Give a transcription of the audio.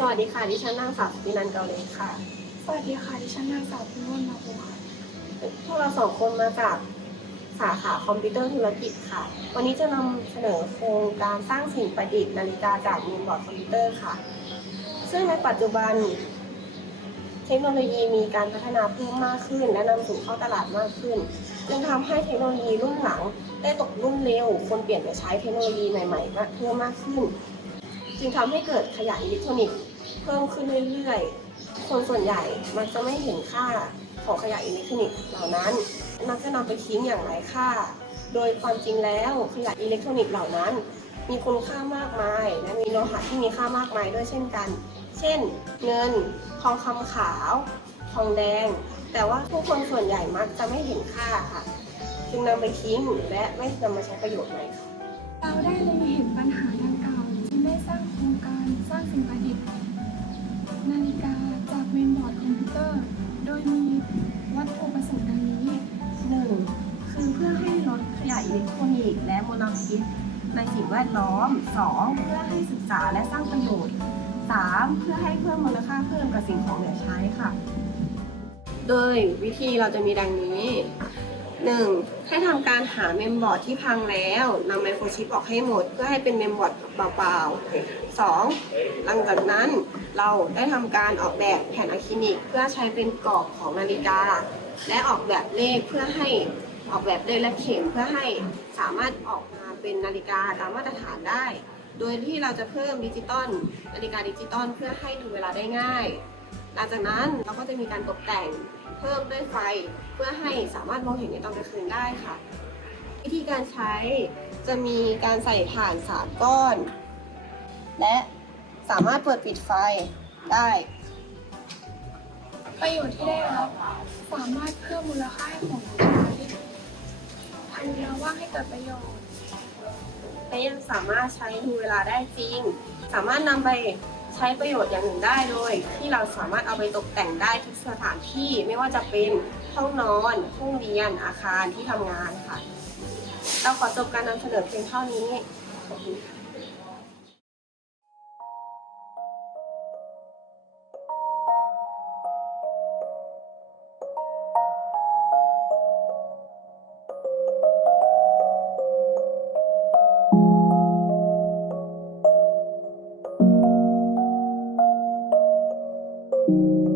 สวัสดีค่ะ ดิฉันนางสาวสุตินันท์เกาเลค่ะ สวัสดีค่ะ ดิฉันนางสาวพิมลมาภูค่ะ พวกเราสองคนมาจากสาขาคอมพิวเตอร์ธุรกิจค่ะ วันนี้จะนำเสนอโครงการสร้างสิ่งประดิษฐ์นาฬิกาจากเมนบอร์ดคอมพิวเตอร์ค่ะ ซึ่งในปัจจุบัน เทคโนโลยีมีการพัฒนาเพิ่มมากขึ้น และนำสู่เข้าตลาดมากขึ้น จึงทำให้เทคโนโลยีรุ่นหลังได้ตกรุ่นเร็ว คนเปลี่ยนไปใช้เทคโนโลยีใหม่ๆมากเพิ่มมากขึ้น จึงทำให้เกิดขยะอิเล็กทรอนิกส์เพิ่มขึ้นเรื่อยๆ คนส่วนใหญ่มักจะไม่เห็นค่าของขยะอิเล็กทรอนิกส์เหล่านั้นมักจะนำไปทิ้งอย่างไร้ค่า โดยความจริงแล้วขยะอิเล็กทรอนิกส์เหล่านั้น มีคุณค่ามากมาย และมีโลหะที่มีค่ามากมายด้วยเช่นกัน เช่น เงิน ทองคำขาว ทองแดง แต่ว่าผู้คนส่วนใหญ่มักจะไม่เห็นค่าค่ะ จึงนำไปทิ้งและไม่นำมาใช้ประโยชน์ใหมคะเราได้เล็งเห็นปัญหาดัง อิเล็กทรอนิกส์และมลพิษในสิ่งแวดล้อม 2. เพื่อให้ศึกษาและสร้างประโยชน์ 3. เพื่อให้เพิ่มมูลค่าเพิ่มกับสิ่งของเหลือใช้ค่ะ โดยวิธีเราจะมีดังนี้ 1. ให้ทำการหาเมมบอร์ดที่พังแล้วนำไมโครชิปออกให้หมด เพื่อให้เป็นเมมบอร์ดเปล่าๆ 2. หลังจากนั้นเราได้ทำการออกแบบแผ่นอะคริลิก เพื่อใช้เป็นกรอบของนาฬิกา และออกแบบเลขเพื่อให้ ออกแบบเลขและเข็มเพื่อให้สามารถออกมาเป็นนาฬิกาตามมาตรฐานได้ โดยที่เราจะเพิ่มดิจิตอลนาฬิกาดิจิตอลเพื่อให้ดูเวลาได้ง่าย หลังจากนั้นเราก็จะมีการตกแต่งเพิ่มด้วยไฟเพื่อให้สามารถมองเห็นในตอนกลางคืนได้ค่ะ วิธีการใช้จะมีการใส่ถ่านสามก้อน และสามารถเปิดปิดไฟได้ประโยชน์ที่ได้รับสามารถเพิ่มมูลค่าของ กิดประโยชน์ และยังสามารถใช้ดูเวลาได้จริง สามารถนำไปใช้ประโยชน์อย่างหนึ่งได้โดย ที่เราสามารถเอาไปตกแต่งได้ทุกสถานที่ไม่ว่าจะเป็นห้องนอนห้องเรียนอาคารที่ทำงานค่ะ เราขอจบการนำเสนอเพียงเท่านี้ขอบคุณค่ะ you